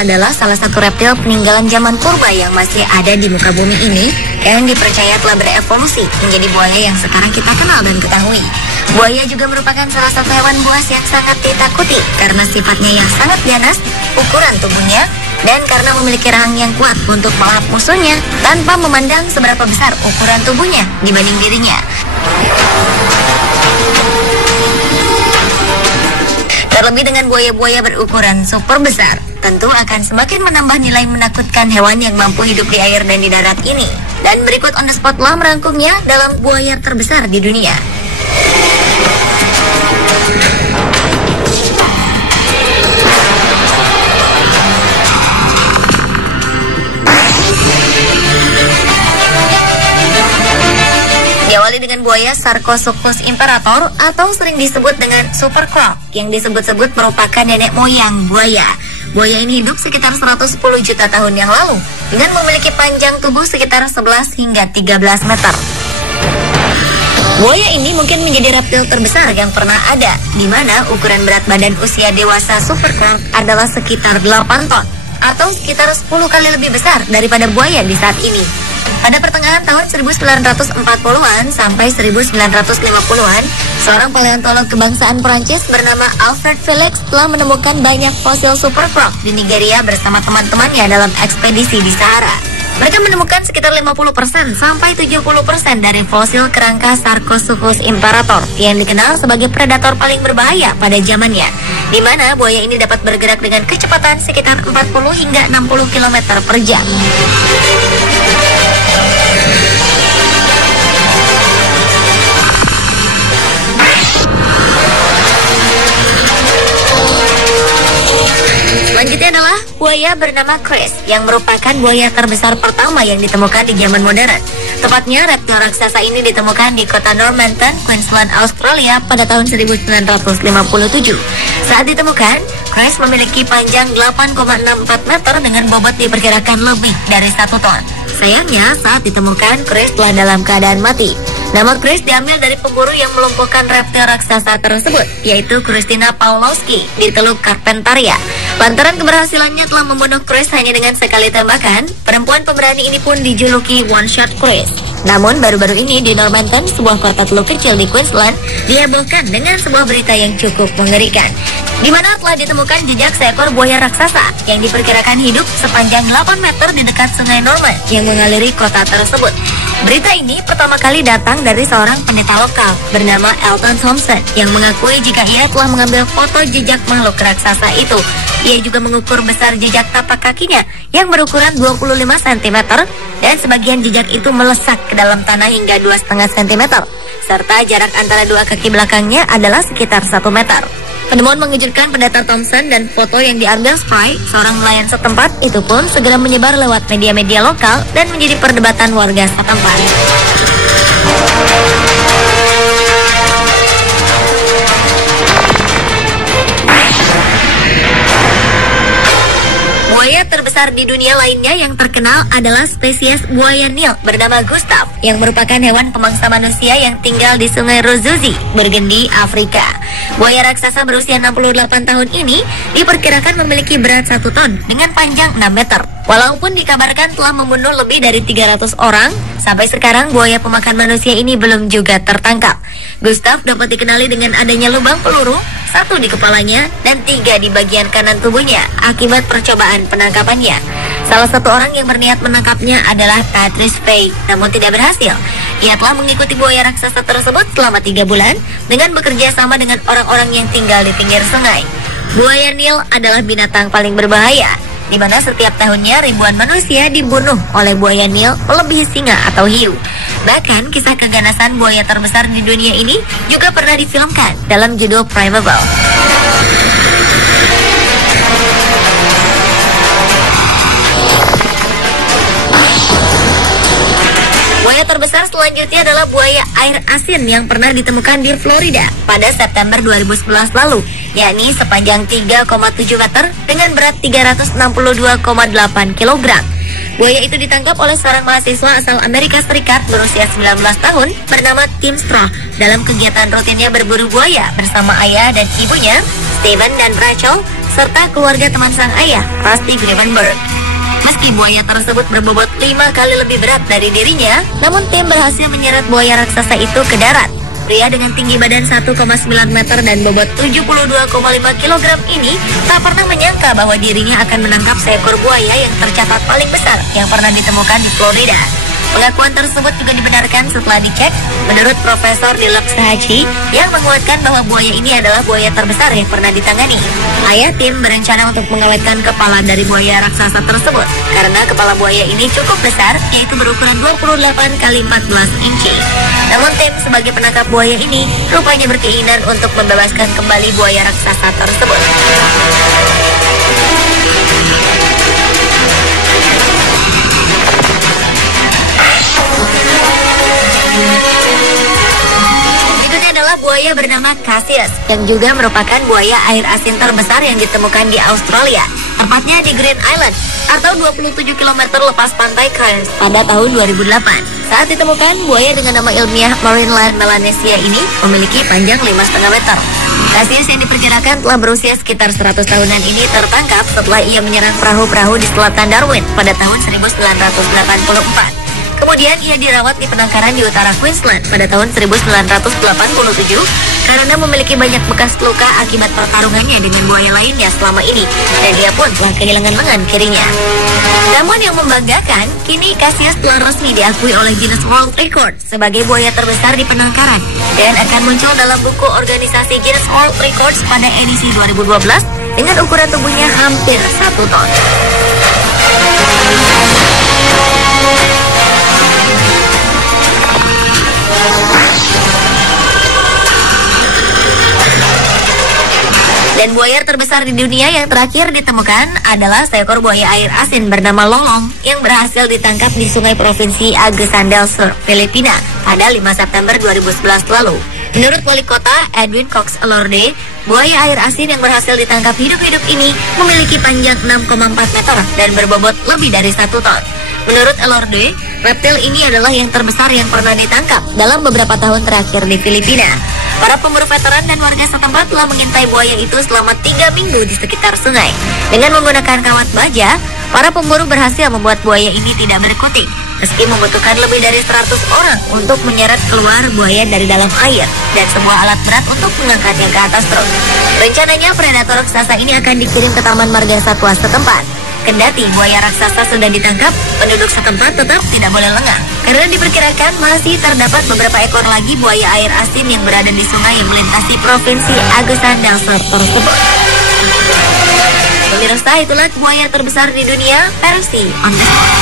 adalah salah satu reptil peninggalan zaman purba yang masih ada di muka bumi ini yang dipercaya telah berevolusi menjadi buaya yang sekarang kita kenal dan ketahui. Buaya juga merupakan salah satu hewan buas yang sangat ditakuti karena sifatnya yang sangat ganas, ukuran tubuhnya, dan karena memiliki rahang yang kuat untuk melahap musuhnya tanpa memandang seberapa besar ukuran tubuhnya dibanding dirinya. Terlebih dengan buaya-buaya berukuran super besar, tentu akan semakin menambah nilai menakutkan hewan yang mampu hidup di air dan di darat ini. Dan berikut on the spot telah merangkumnya dalam buaya terbesar di dunia. Diawali dengan buaya Sarcosuchus imperator atau sering disebut dengan super croc yang disebut-sebut merupakan nenek moyang buaya. Buaya ini hidup sekitar 110 juta tahun yang lalu dengan memiliki panjang tubuh sekitar 11 hingga 13 meter. Buaya ini mungkin menjadi reptil terbesar yang pernah ada, di mana ukuran berat badan usia dewasa super croc adalah sekitar 8 ton atau sekitar 10 kali lebih besar daripada buaya di saat ini. Pada pertengahan tahun 1940-an sampai 1950-an, seorang paleontolog kebangsaan Prancis bernama Alfred Felix telah menemukan banyak fosil super croc di Nigeria bersama teman-temannya dalam ekspedisi di Sahara. Mereka menemukan sekitar 50% sampai 70% dari fosil kerangka Sarcosuchus imperator yang dikenal sebagai predator paling berbahaya pada zamannya, di mana buaya ini dapat bergerak dengan kecepatan sekitar 40 hingga 60 km per jam. Selanjutnya adalah buaya bernama Chris yang merupakan buaya terbesar pertama yang ditemukan di zaman modern. Tepatnya reptil raksasa ini ditemukan di kota Normanton, Queensland, Australia pada tahun 1957. Saat ditemukan, Chris memiliki panjang 8,64 meter dengan bobot diperkirakan lebih dari 1 ton. Sayangnya, saat ditemukan, Chris telah dalam keadaan mati. Nama Chris diambil dari pemburu yang melumpuhkan reptil raksasa tersebut, yaitu Christina Pawlowski di Teluk Carpentaria. Lantaran keberhasilannya telah membunuh Chris hanya dengan sekali tembakan, perempuan pemberani ini pun dijuluki One Shot Chris. Namun baru-baru ini di Normanton, sebuah kota teluk kecil di Queensland, dihebohkan dengan sebuah berita yang cukup mengerikan, di mana telah ditemukan jejak seekor buaya raksasa yang diperkirakan hidup sepanjang 8 meter di dekat Sungai Norman yang mengaliri kota tersebut. Berita ini pertama kali datang dari seorang pendeta lokal bernama Elton Thompson yang mengakui jika ia telah mengambil foto jejak makhluk raksasa itu. Ia juga mengukur besar jejak tapak kakinya yang berukuran 25 cm dan sebagian jejak itu melesak ke dalam tanah hingga 2,5 cm, serta jarak antara dua kaki belakangnya adalah sekitar 1 meter. Penemuan mengejutkan pendeta Thompson dan foto yang diambil Spry, seorang nelayan setempat, itu pun segera menyebar lewat media-media lokal dan menjadi perdebatan warga setempat. Buaya terbesar di dunia lainnya yang terkenal adalah spesies buaya Nil bernama Gustav yang merupakan hewan pemangsa manusia yang tinggal di Sungai Ruzuzi, Burgundy, Afrika. Buaya raksasa berusia 68 tahun ini diperkirakan memiliki berat 1 ton dengan panjang 6 meter. Walaupun dikabarkan telah membunuh lebih dari 300 orang, sampai sekarang buaya pemakan manusia ini belum juga tertangkap. Gustav dapat dikenali dengan adanya lubang peluru, 1 di kepalanya dan 3 di bagian kanan tubuhnya akibat percobaan penangkapannya. Salah satu orang yang berniat menangkapnya adalah Patrice Fay, namun tidak berhasil. Ia telah mengikuti buaya raksasa tersebut selama 3 bulan dengan bekerja sama dengan orang-orang yang tinggal di pinggir sungai. Buaya Nil adalah binatang paling berbahaya, di mana setiap tahunnya ribuan manusia dibunuh oleh buaya Nil melebihi singa atau hiu. Bahkan kisah keganasan buaya terbesar di dunia ini juga pernah difilmkan dalam judul Primeval. Buaya terbesar selanjutnya adalah buaya air asin yang pernah ditemukan di Florida pada September 2011 lalu, yakni sepanjang 3,7 meter dengan berat 362,8 kg. Buaya itu ditangkap oleh seorang mahasiswa asal Amerika Serikat berusia 19 tahun bernama Tim Straw dalam kegiatan rutinnya berburu buaya bersama ayah dan ibunya, Steven dan Rachel, serta keluarga teman sang ayah, Rusty Gravenberg. Meski buaya tersebut berbobot 5 kali lebih berat dari dirinya, namun tim berhasil menyeret buaya raksasa itu ke darat. Pria dengan tinggi badan 1,9 meter dan bobot 72,5 kg ini tak pernah menyangka bahwa dirinya akan menangkap seekor buaya yang tercatat paling besar yang pernah ditemukan di Florida. Pengakuan tersebut juga dibenarkan setelah dicek menurut Profesor Dilek Sahaji yang menguatkan bahwa buaya ini adalah buaya terbesar yang pernah ditangani. Ayah tim berencana untuk mengawetkan kepala dari buaya raksasa tersebut karena kepala buaya ini cukup besar, yaitu berukuran 28 kali 14 inci. Namun tim sebagai penangkap buaya ini rupanya berkeinginan untuk membebaskan kembali buaya raksasa tersebut. Berikutnya adalah buaya bernama Cassius, yang juga merupakan buaya air asin terbesar yang ditemukan di Australia, tepatnya di Green Island, atau 27 km lepas pantai Cairns pada tahun 2008. Saat ditemukan, buaya dengan nama ilmiah Marineland melanesia ini memiliki panjang 5,5 meter. Cassius yang diperkirakan telah berusia sekitar 100 tahunan ini tertangkap setelah ia menyerang perahu-perahu di selatan Darwin pada tahun 1984. Kemudian ia dirawat di penangkaran di utara Queensland pada tahun 1987 karena memiliki banyak bekas luka akibat pertarungannya dengan buaya lainnya selama ini, dan ia pun telah kehilangan lengan kirinya. Namun yang membanggakan, kini Cassius telah resmi diakui oleh Guinness World Record sebagai buaya terbesar di penangkaran dan akan muncul dalam buku organisasi Guinness World Records pada edisi 2012 dengan ukuran tubuhnya hampir 1 ton. Dan buaya terbesar di dunia yang terakhir ditemukan adalah seekor buaya air asin bernama Lolong yang berhasil ditangkap di sungai provinsi Agusan del Sur, Filipina pada 5 September 2011 lalu. Menurut wali kota Edwin Cox Elorde, buaya air asin yang berhasil ditangkap hidup-hidup ini memiliki panjang 6,4 meter dan berbobot lebih dari 1 ton. Menurut Elorde, reptil ini adalah yang terbesar yang pernah ditangkap dalam beberapa tahun terakhir di Filipina. Para pemburu veteran dan warga setempat telah mengintai buaya itu selama 3 minggu di sekitar sungai. Dengan menggunakan kawat baja, para pemburu berhasil membuat buaya ini tidak berkutik, meski membutuhkan lebih dari 100 orang untuk menyeret keluar buaya dari dalam air dan sebuah alat berat untuk mengangkatnya ke atas truk. Rencananya predator raksasa ini akan dikirim ke Taman Marga Satwa setempat. Kendati buaya raksasa sudah ditangkap, penduduk setempat tetap tidak boleh lengah karena diperkirakan masih terdapat beberapa ekor lagi buaya air asin yang berada di sungai yang melintasi provinsi Agusan del Sur tersebut. Pemirsa, itulah buaya terbesar di dunia versi on the spot.